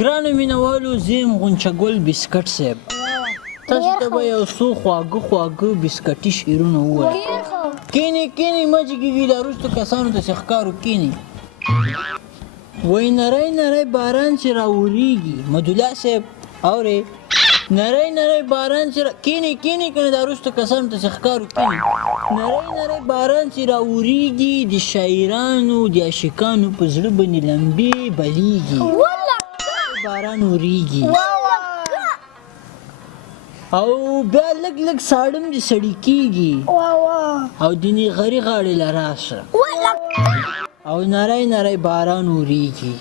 ګرانو مینهوالو زه یم غونچه ګل بسکټ صاحب تاسو ته به یو څو خواږه خواږه بسکټي شعرونه ووایم کینې کینې مه جګېږي دا وروستو کسانو ته چې ښکارو کینې وایي نری نری باران چې راورېږي مدولا صاحب اورې نری نری باران چې کینې کینې کنه دا وروستو کسانو ته چې ښکارو کینې نری نری باران چې راورېږي د شاعرانو د عاشقانو په زړه باندې لمبې بلیږي باران وریږي او بیا لږ لږ ساړه م دې سړي کېږي او د نیغري غاړې له راشه او نری نری باران وریږي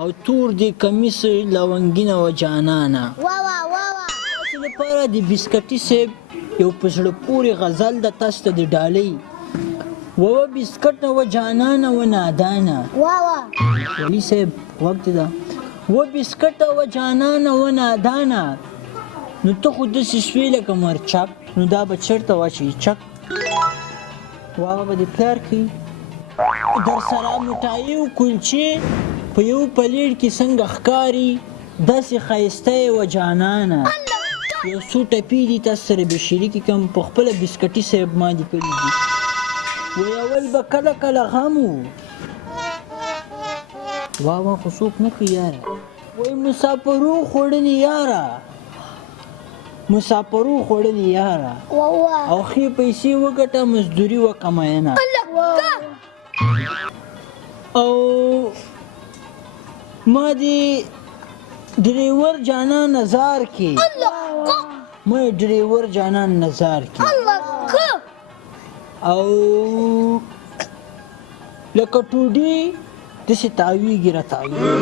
او تور دې کمیس لونګینه و جانانه تاسو لپاره د بسکټي صاحب یو په زړه پورې غزل ده تاسو ته د ډالۍ ووه بسکټ نه و جانانه و نادانه ولي صاحب وقت ده و بسکټ و جانانه و نادانه نو ته خو داسې سوې لکه مرچک نو دا به چېرته واچوي چک واغه به دې پلار کوي در سره مټایي او کلچې په یو پلیټ کې څنګه ښکاري داسې ښایسته یې و جانانه یو څو ټپې دي تاسو سره به شریکې کړم په خپله بسکټي صاحب ما دې کړي دي وی اول به کله کله غم و واه خو څوک نه کوي یاره وی مسافرو خوړلي یاره مسافرو خوړلي یاره او ښې پیسې وګټه مزدوري وکمینه او ما دې ډریور جانان نظار کې ما ډریور جانان نظار کې او لکه ټوډي داسې تاویږي را تاویږي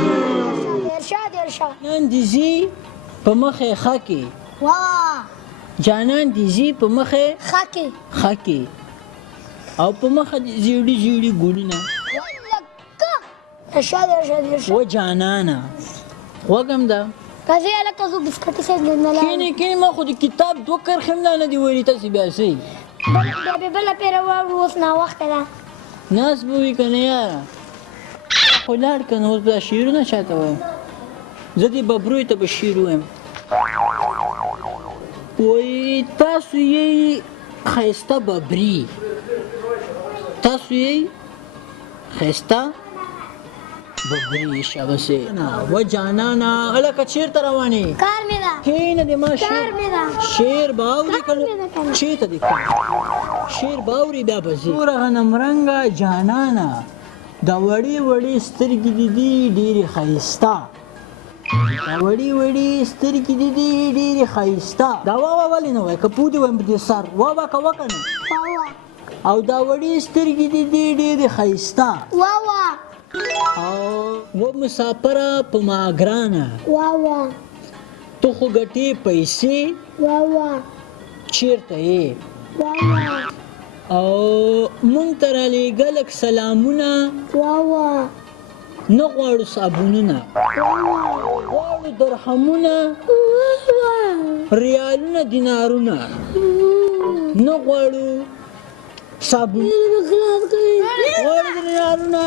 جانان دې ځي په مخې ښه کې جانان دې ځي په مخې ښه کې او په مخه دې زیړي زیړي ګلونه و جانانه غوږم ده کینې کینې ما خو د کتاب دوه کرښې هم نه دي ویلي تاسې بیا څه ناست به وي که نه یاره خو لاړ که نه اوس به دا شعرونه چاته وایم زه دې ببروی ته به شعر ووایم وایي تاسو یې ښایسته ببري تاسو یې ښایسته ببري شابسې و جانانه هلکه چېرته روانې کښېنه دې ما شعر به اورې که چېرته دې شعر به اورې بیا به ځې توره غنمرنګه جانانه دا وړې وړې سترګې دې دي ډېرې ښایسته دا وړې وړې سترګې دې دي ډېرې ښایسته دا واوه ولې نه وایې که پوه دې وایم په دې سر واوه کوه که نه او دا وړې سترګې دې دي ډېرې ښایسته او و مسافره په ما ګرانه تو خو ګټې پیسې چېرته یې او مونږ ته رالیږه لږ سلامونه نه غواړو صابونونه غواړو درهمونه ریالونه دینارونه نه غواړو صابونونه غواړو دینارونه